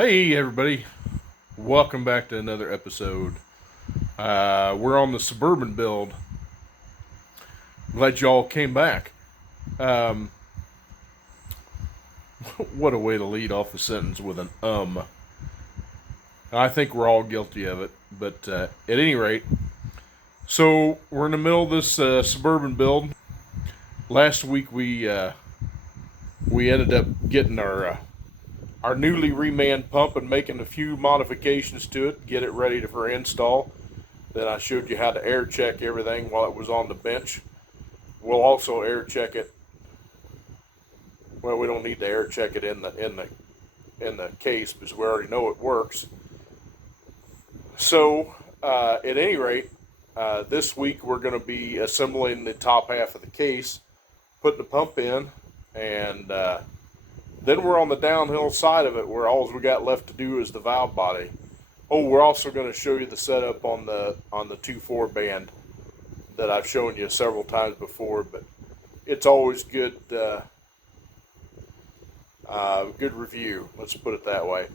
Hey everybody, welcome back to another episode. We're on the Suburban build. Glad y'all came back. What a way to lead off a sentence with an I think we're all guilty of it, but at any rate, so we're in the middle of this Suburban build. Last week we ended up getting our newly remanned pump and making a few modifications to it, get it ready for install. Then I showed you how to air check everything while it was on the bench. We'll also air check it. Well, we don't need to air check it in the case because we already know it works. So at any rate, this week we're going to be assembling the top half of the case, putting the pump in, and then we're on the downhill side of it where all we got left to do is the valve body. Oh, we're also going to show you the setup on the 2.4 band that I've shown you several times before, but it's always good good review, let's put it that way.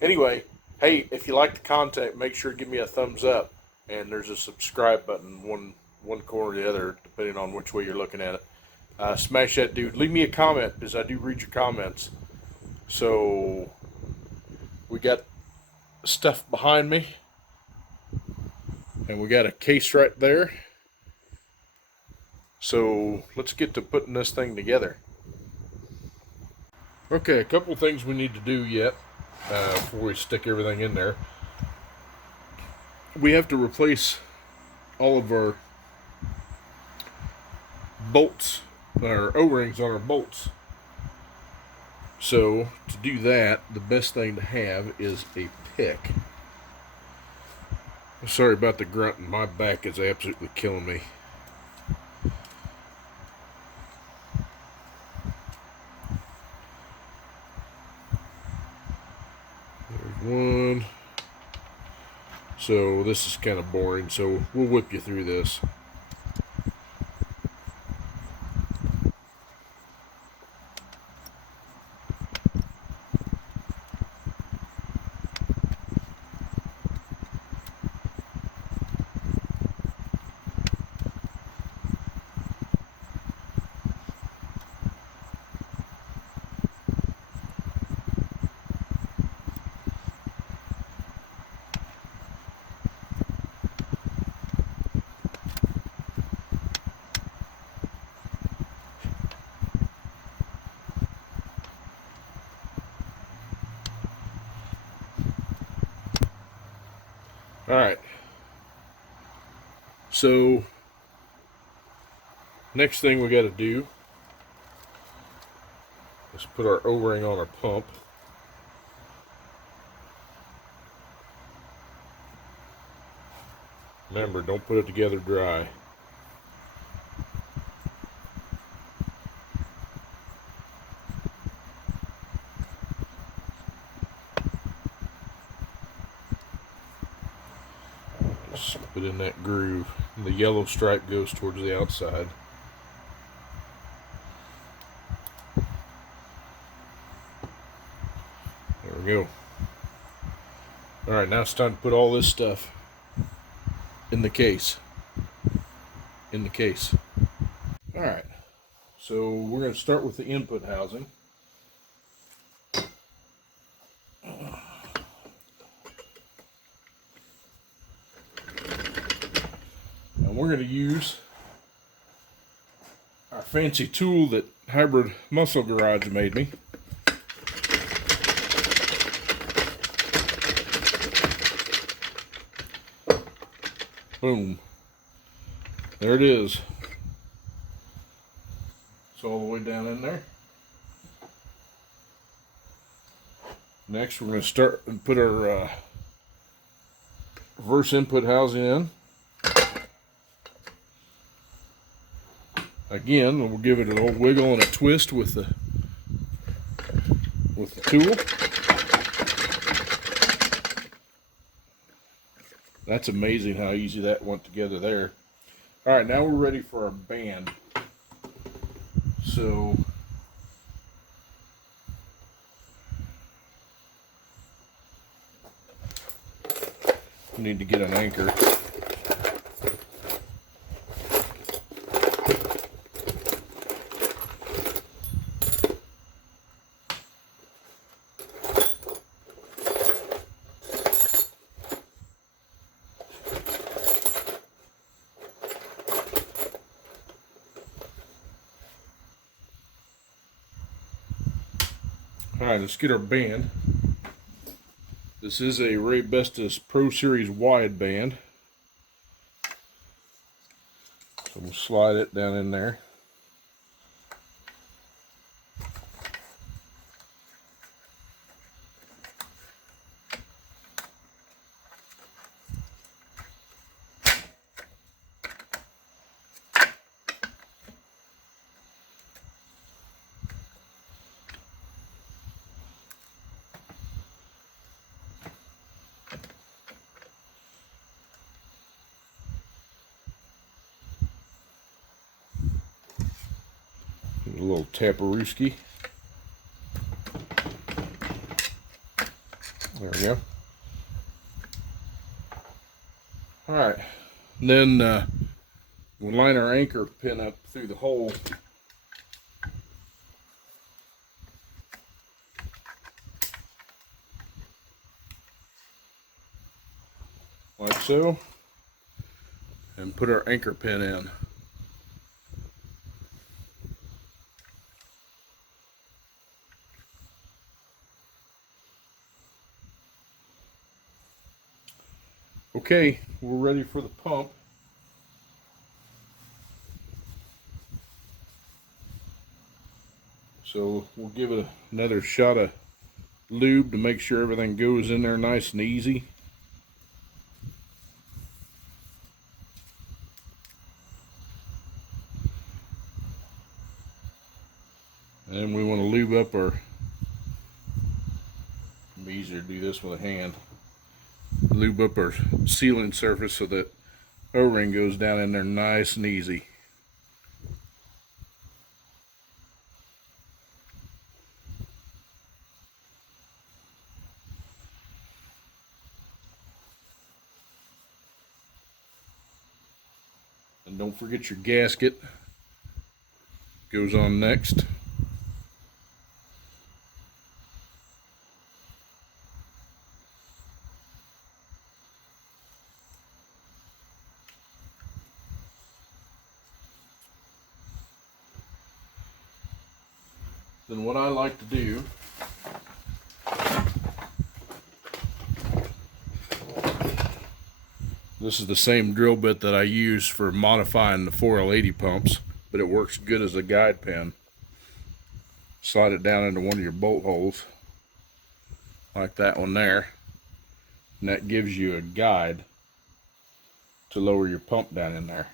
Anyway, hey, if you like the content, make sure to give me a thumbs up, and there's a subscribe button one corner or the other depending on which way you're looking at it. Smash that, dude. Leave me a comment because I do read your comments. So we got stuff behind me, and we got a case right there. So let's get to putting this thing together. Okay, a couple things we need to do yet before we stick everything in there. We have to replace all of our bolts, our O-rings on our bolts. So to do that, the best thing to have is a pick. Sorry about the grunting, my back is absolutely killing me. There's one. So this is kind of boring, so we'll whip you through this. Alright, so next thing we got to do is put our O-ring on our pump. Remember, don't put it together dry. Put in that groove. The yellow stripe goes towards the outside. There we go. Alright, now it's time to put all this stuff in the case. Alright, so we're going to start with the input housing. We're going to use our fancy tool that Hybrid Muscle Garage made me. Boom. There it is. It's all the way down in there. Next, we're going to start and put our reverse input housing in. Again, we'll give it an old wiggle and a twist with the tool. That's amazing how easy that went together there. Alright, now we're ready for our band. So Need to get an anchor. Alright, let's get our band. This is a Raybestos Pro Series wide band. So we'll slide it down in there. A little taparooski. There we go. Alright, then we'll line our anchor pin up through the hole. Like so. And put our anchor pin in. Okay, we're ready for the pump. So we'll give it another shot of lube to make sure everything goes in there nice and easy. And then we want to lube up our, it'd be easier to do this with a hand. Lube up our sealing surface so that O-ring goes down in there nice and easy. And don't forget your gasket goes on next. Then what I like to do this is the same drill bit that I use for modifying the 4L80 pumps, but it works good as a guide pin. Slide it down into one of your bolt holes, like that one there, and that gives you a guide to lower your pump down in there.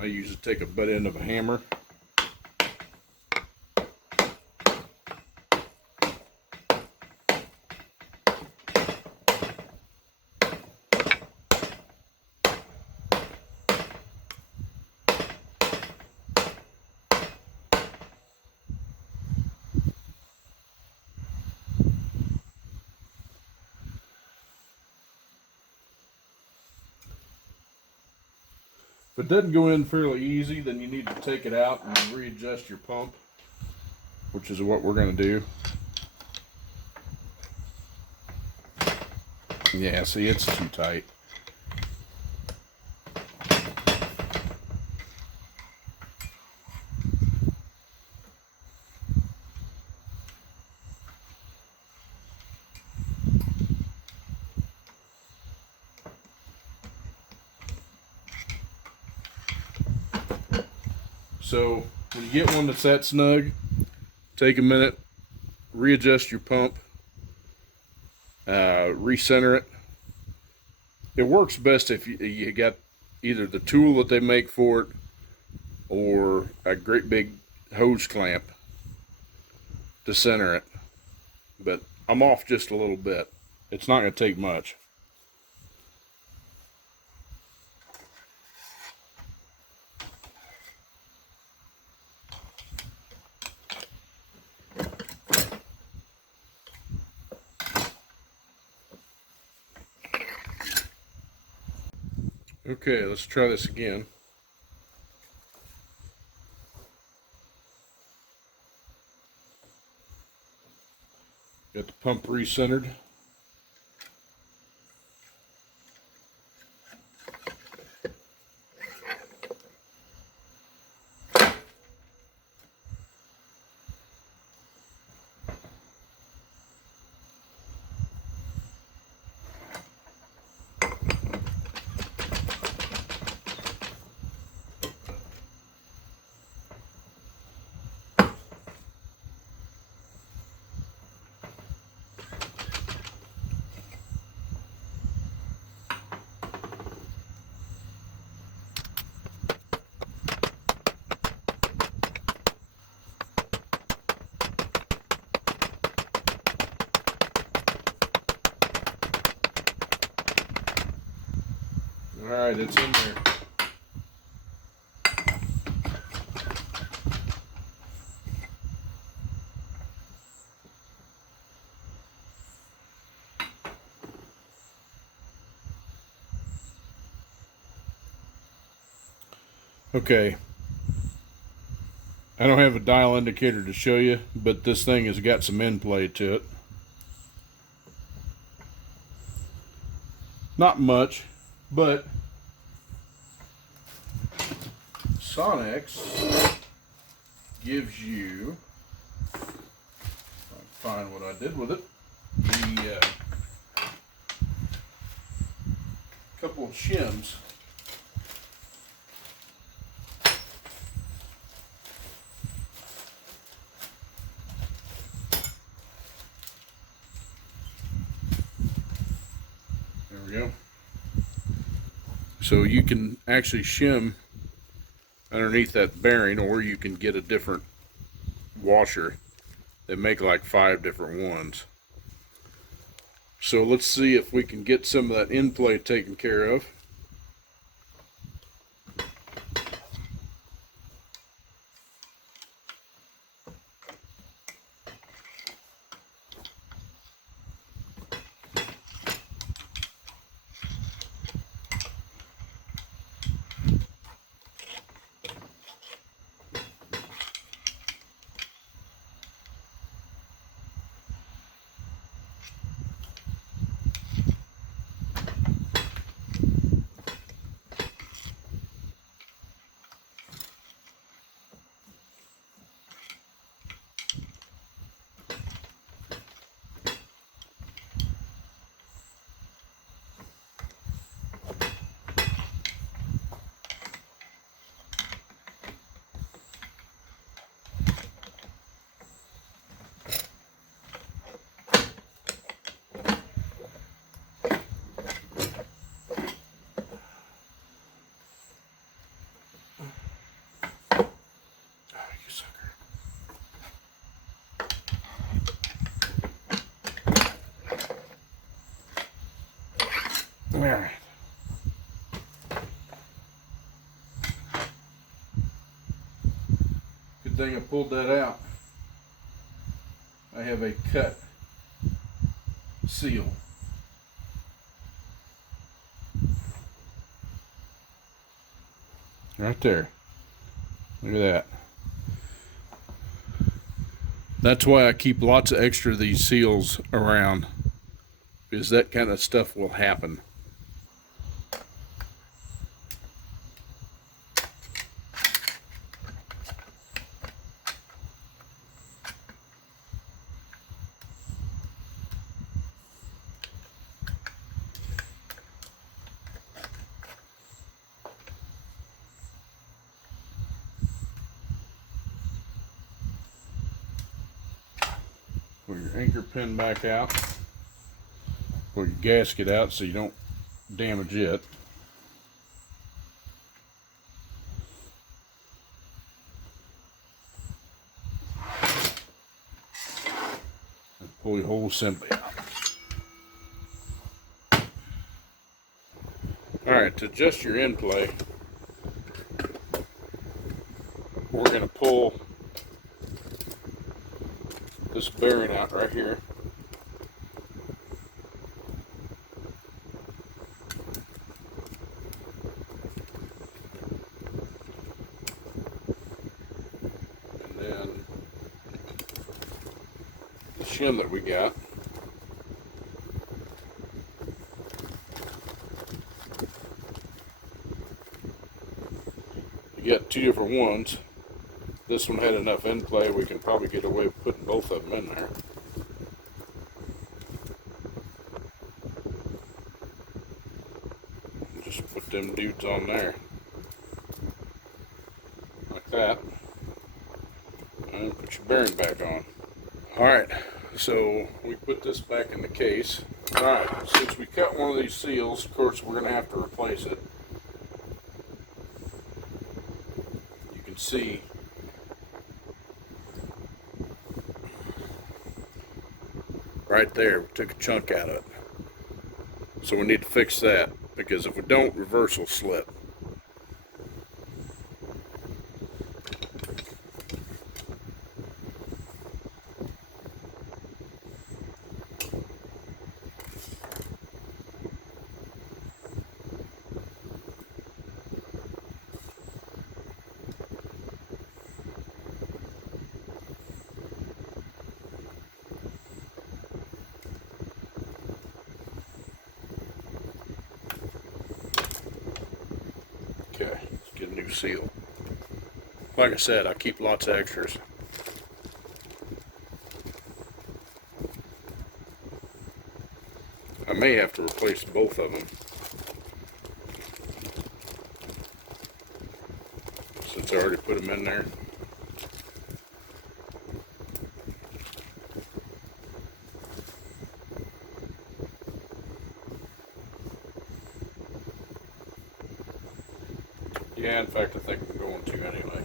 I usually take a butt end of a hammer. If it doesn't go in fairly easy, then you need to take it out and readjust your pump, which is what we're going to do. Yeah, see, it's too tight. So when you get one that's that snug, take a minute, readjust your pump, recenter it. It works best if you got either the tool that they make for it or a great big hose clamp to center it. But I'm off just a little bit. It's not going to take much. Okay, let's try this again. Got the pump recentered. Alright, it's in there. Okay. I don't have a dial indicator to show you, but this thing has got some end play to it. Not much, but sonnax gives you, if I can find what I did with it, the couple of shims. There we go. So you can actually shim underneath that bearing, or you can get a different washer. They make like 5 different ones. So let's see if we can get some of that end play taken care of. All right. Good thing I pulled that out. I have a cut seal. Right there. Look at that. That's why I keep lots of extra of these seals around, because that kind of stuff will happen. Pull your anchor pin back out. pull your gasket out so you don't damage it. And pull your whole assembly out. Alright, to adjust your end play, we're going to pull this bearing out right here. And then the shim that we got. You got two different ones. This one had enough end play, we can probably get away with putting both of them in there. Just put them dudes on there. Like that. And put your bearing back on. Alright, so we put this back in the case. Alright, since we cut one of these seals, of course we're going to have to replace it. You can see right there, we took a chunk out of it. So we need to fix that, because if we don't, reverse will slip. Okay, let's get a new seal. Like I said, I keep lots of extras. I may have to replace both of them, since I already put them in there. Yeah, in fact, I think I'm going to anyway.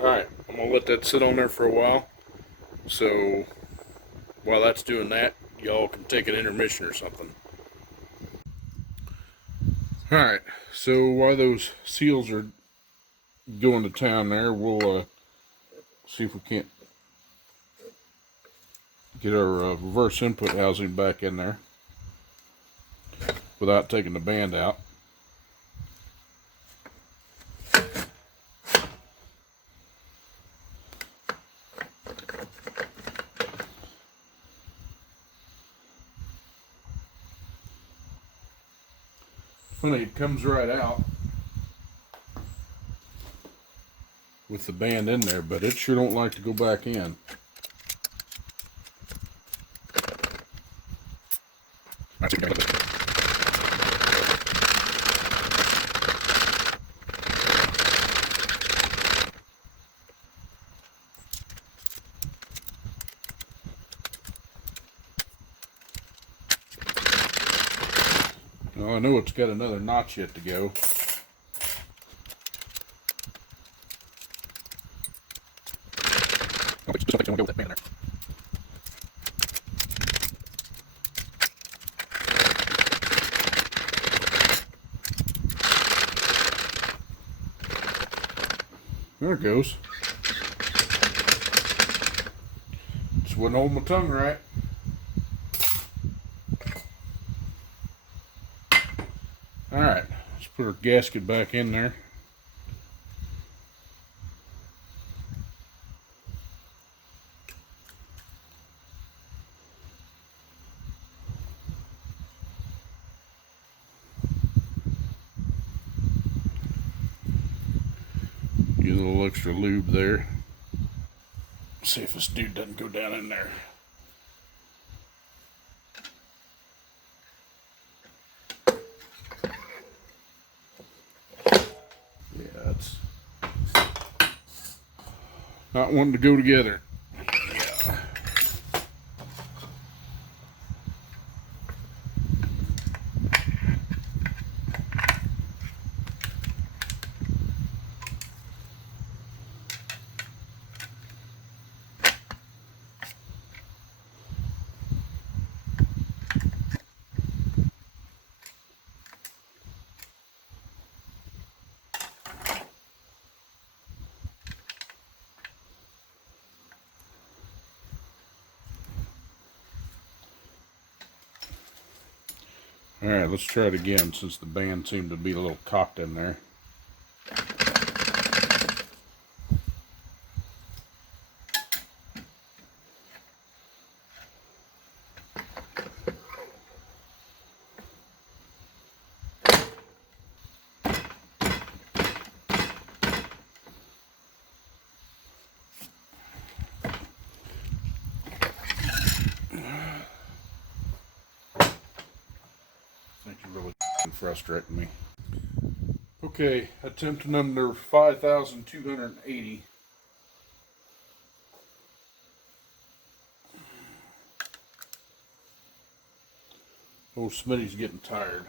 Alright, I'm going to let that sit on there for a while. So, while that's doing that, y'all can take an intermission or something. Alright, so while those seals are going to town there, we'll see if we can't get our reverse input housing back in there without taking the band out. Funny, it comes right out with the band in there, but it sure don't like to go back in. Well, I know it's got another notch yet to go. There it goes. Just wouldn't hold my tongue right. Alright, let's put our gasket back in there. little extra lube there. See if this dude doesn't go down in there. Yeah, it's not wanting to go together. Yeah. Alright, let's try it again since the band seemed to be a little cocked in there. Frustrating me. Okay, attempt number 5,280. Oh, Smitty's getting tired.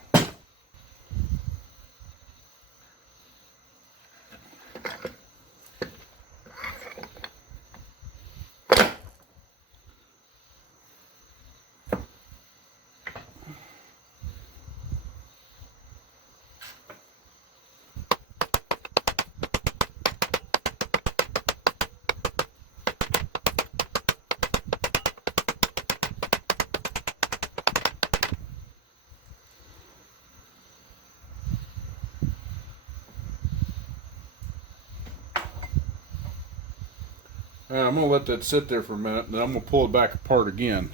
I'm going to let that sit there for a minute, and then I'm going to pull it back apart again.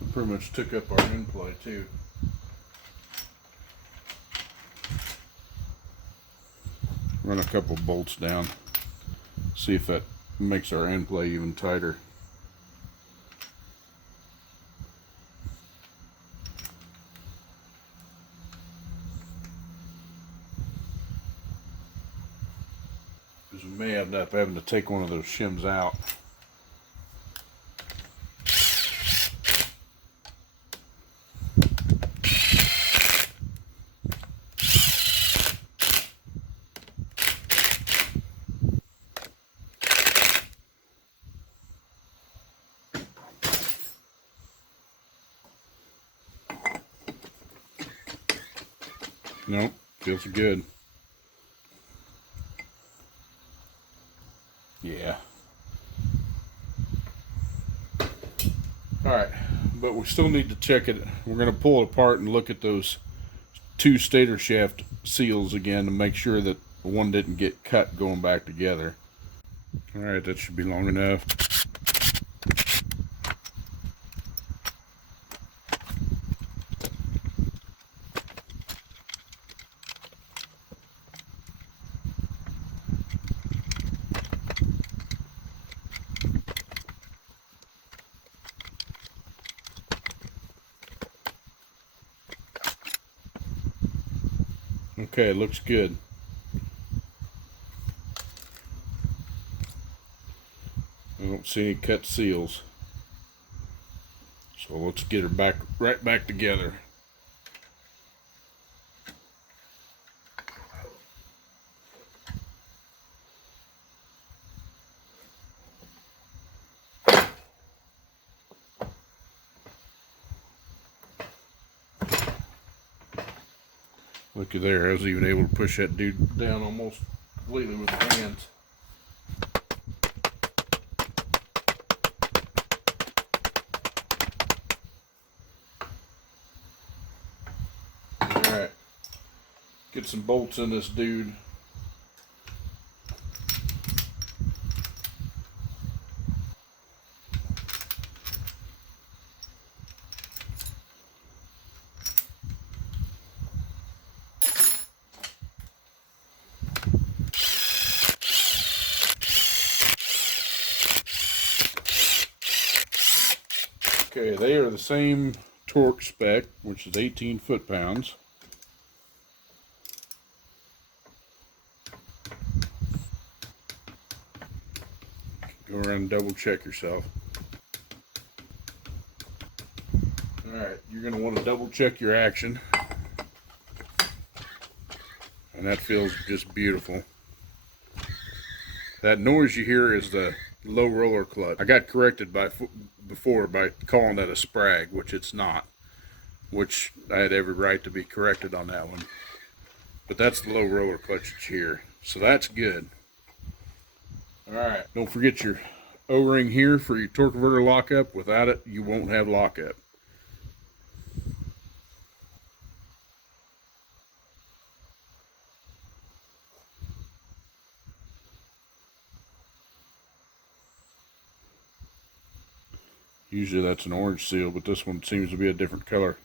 It pretty much took up our end play too. Run a couple bolts down, see if that makes our end play even tighter. Because we may end up having to take one of those shims out. Nope, feels good. Yeah. Alright, but we still need to check it. We're going to pull it apart and look at those two stator shaft seals again to make sure that one didn't get cut going back together. Alright, that should be long enough. Okay, looks good. I don't see any cut seals. So let's get her right back together. Looky there, I was even able to push that dude down almost completely with the hands. Alright, get some bolts in this dude. Okay, they are the same torque spec, which is 18 foot-pounds. Go around and double check yourself. Alright, you're going to want to double check your action. And that feels just beautiful. That noise you hear is the low roller clutch. I got corrected before by calling that a SPRAG, which it's not. Which I had every right to be corrected on that one. But that's the low roller clutch that you hear. So that's good. Alright, don't forget your O-ring here for your torque converter lockup. Without it, you won't have lockup. Usually that's an orange seal, but this one seems to be a different color.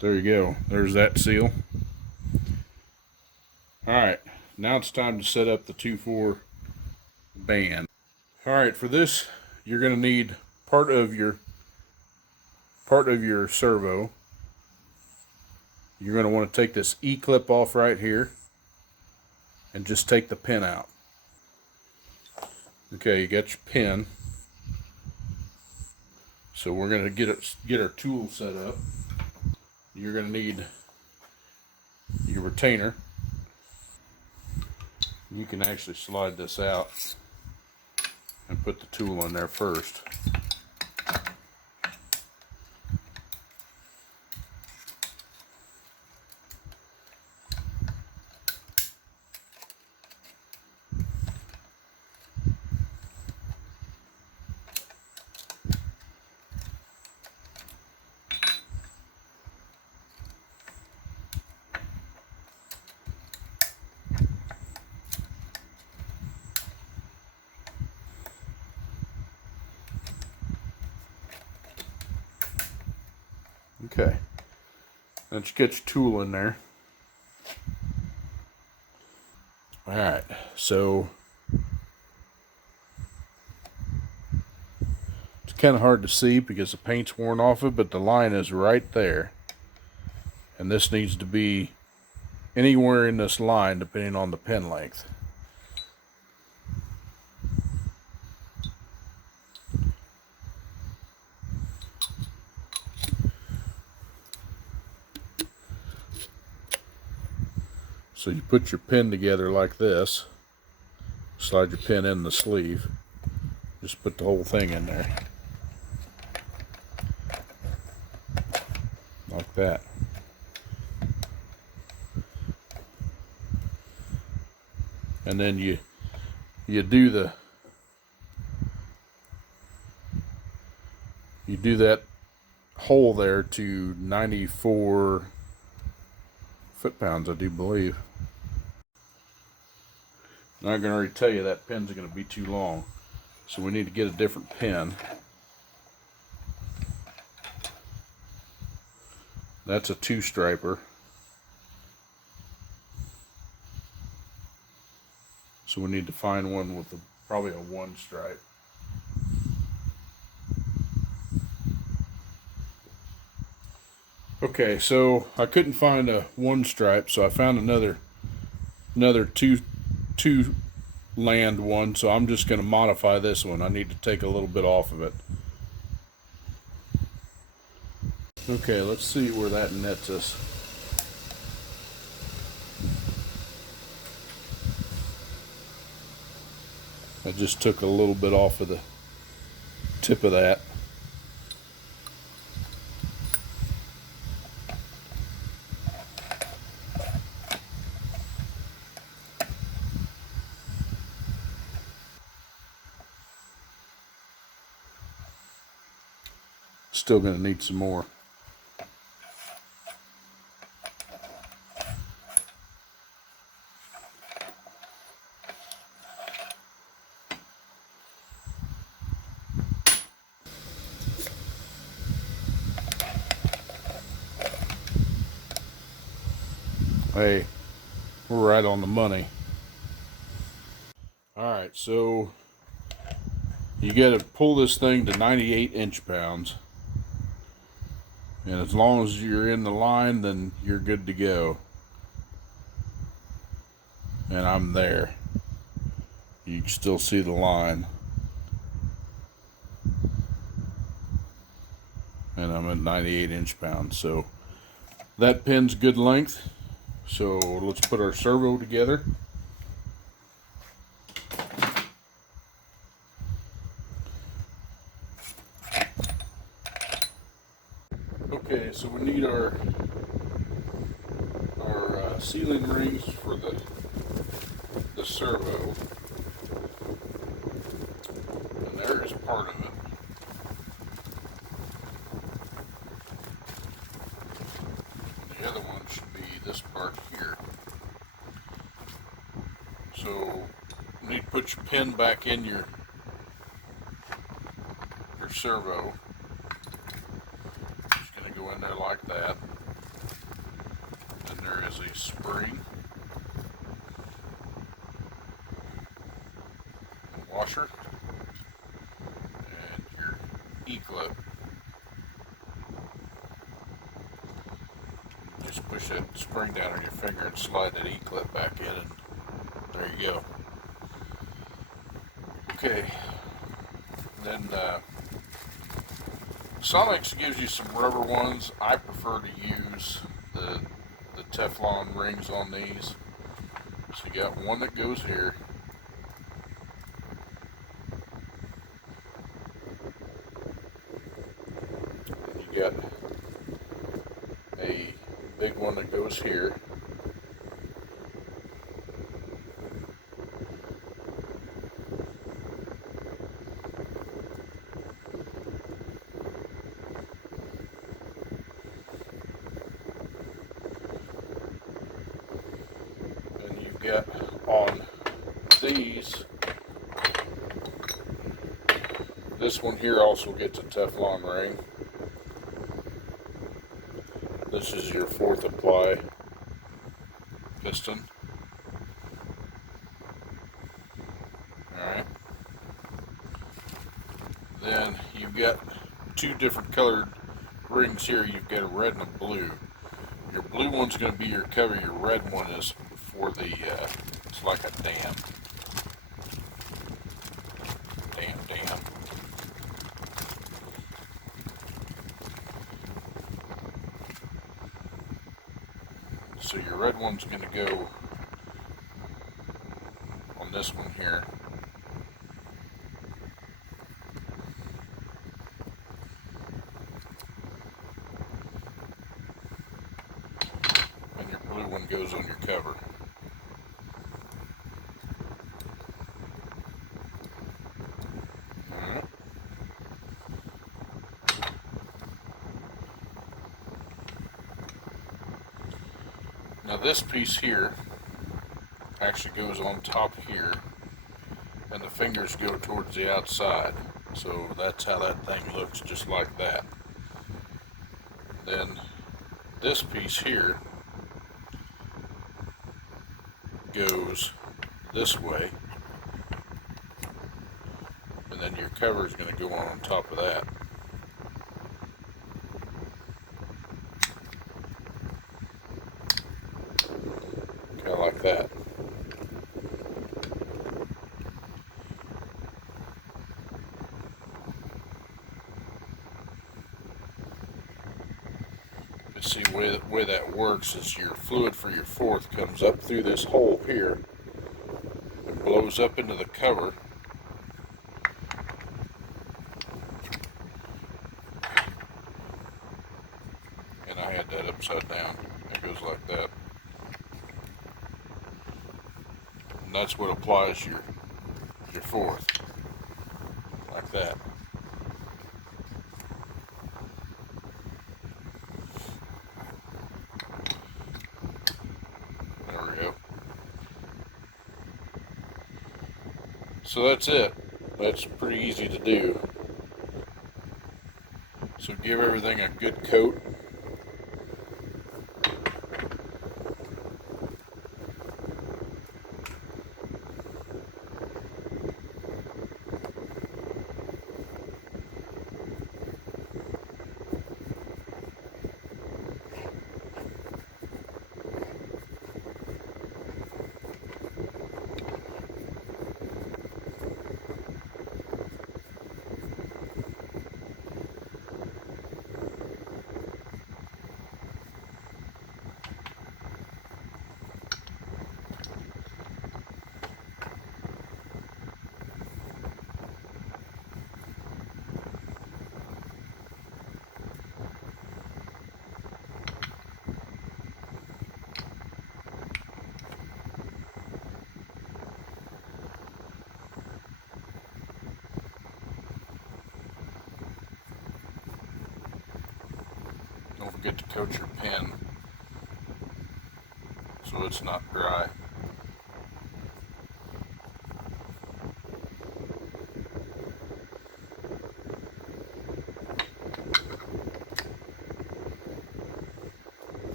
There you go. There's that seal. Alright, now it's time to set up the 2.4 band. Alright, for this you're going to need part of your servo. You're going to want to take this E-clip off right here and just take the pin out. Okay, you got your pin. So we're going to get our tool set up. You're going to need your retainer. You can actually slide this out and put the tool in there first. Okay, let's get your tool in there. Alright, so it's kind of hard to see because the paint's worn off it, but the line is right there. And this needs to be anywhere in this line depending on the pin length. So you put your pin together like this, slide your pin in the sleeve, just put the whole thing in there, like that. And then you do that hole there to 94 foot-pounds, I do believe. Now I can already tell you that pin's going to be too long, so we need to get a different pin. That's a 2-striper. So we need to find one with probably a 1-stripe. Okay, so I couldn't find a 1-stripe, so I found another two land one, so I'm just going to modify this one. I need to take a little bit off of it. Okay, let's see where that nets us. I just took a little bit off of the tip of that. Still going to need some more. Hey, we're right on the money. Alright, so You got to pull this thing to 98 inch-pounds. And as long as you're in the line, then you're good to go. And I'm there. You can still see the line. And I'm at 98 inch-pounds. So that pin's good length. So let's put our servo together. Okay, so we need our sealing rings for the servo, and there is part of it. The other one should be this part here. So you need to put your pin back in your servo. Just going to go in there like that. And there is a spring, washer, and your E-clip. Just push that spring down on your finger and slide that E-clip back in, and there you go. Okay, then sonnax gives you some rubber ones. I prefer to use the Teflon rings on these. So you got one that goes here. You got a big one that goes here. Get on these, this one here also gets a Teflon ring. This is your 4th apply piston. Alright. Then you've got 2 different colored rings here. You've got a red and a blue. Your blue one's going to be your cover, your red one is for the, it's like a dam. Dam. So your red one's going to go on this one here. And your blue one goes on your cover. Now this piece here actually goes on top here, and the fingers go towards the outside. So that's how that thing looks, just like that. Then this piece here goes this way, and then your cover is going to go on top of that. Kind of like that. You see, the way that works is your fluid for your 4th comes up through this hole here and blows up into the cover. And I had that upside down. It goes like that. And that's what applies your 4th, like that. There we go. So that's it. That's pretty easy to do. So give everything a good coat. forget to coat your pen so it's not dry.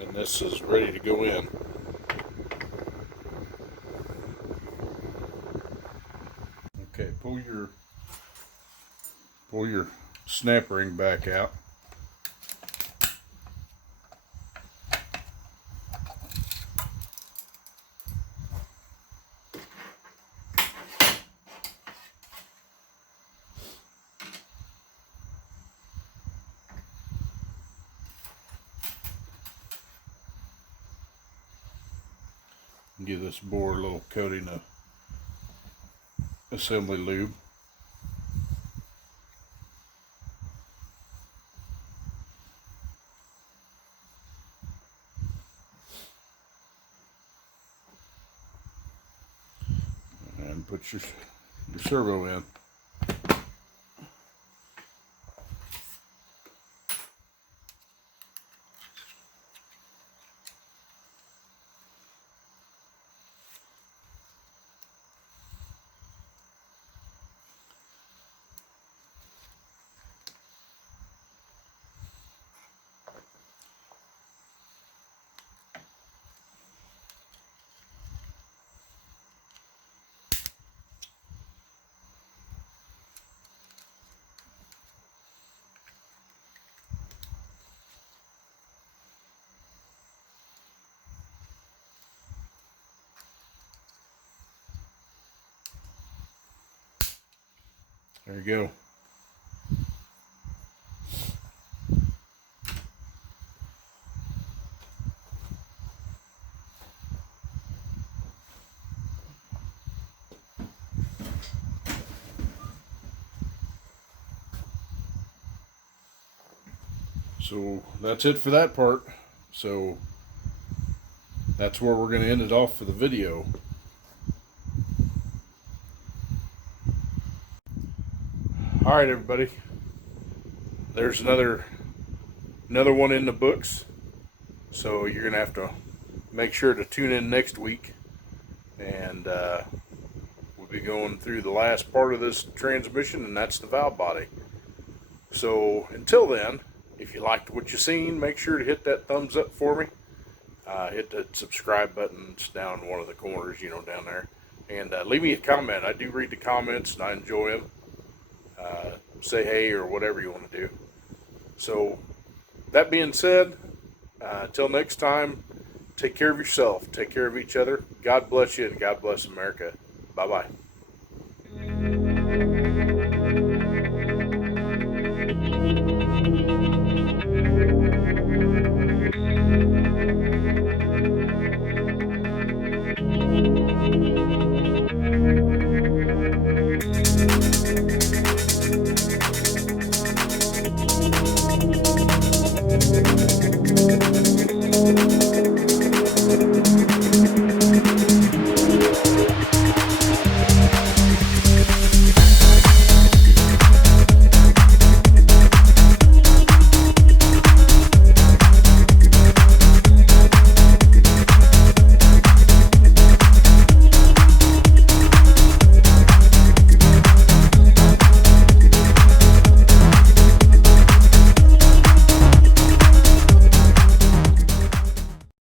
And this is ready to go in. Okay, pull your snap ring back out. Give this bore a little coating of assembly lube. And put your servo in. There you go. So that's it for that part. So that's where we're going to end it off for the video. All right, everybody. There's another one in the books. So you're going to have to make sure to tune in next week. And we'll be going through the last part of this transmission, and that's the valve body. So until then, if you liked what you seen, make sure to hit that thumbs up for me. Hit the subscribe buttons down in one of the corners, down there. And leave me a comment. I do read the comments, and I enjoy them. Say hey or whatever you want to do. So, that being said, until next time, take care of yourself. Take care of each other. God bless you, and God bless America. Bye-bye.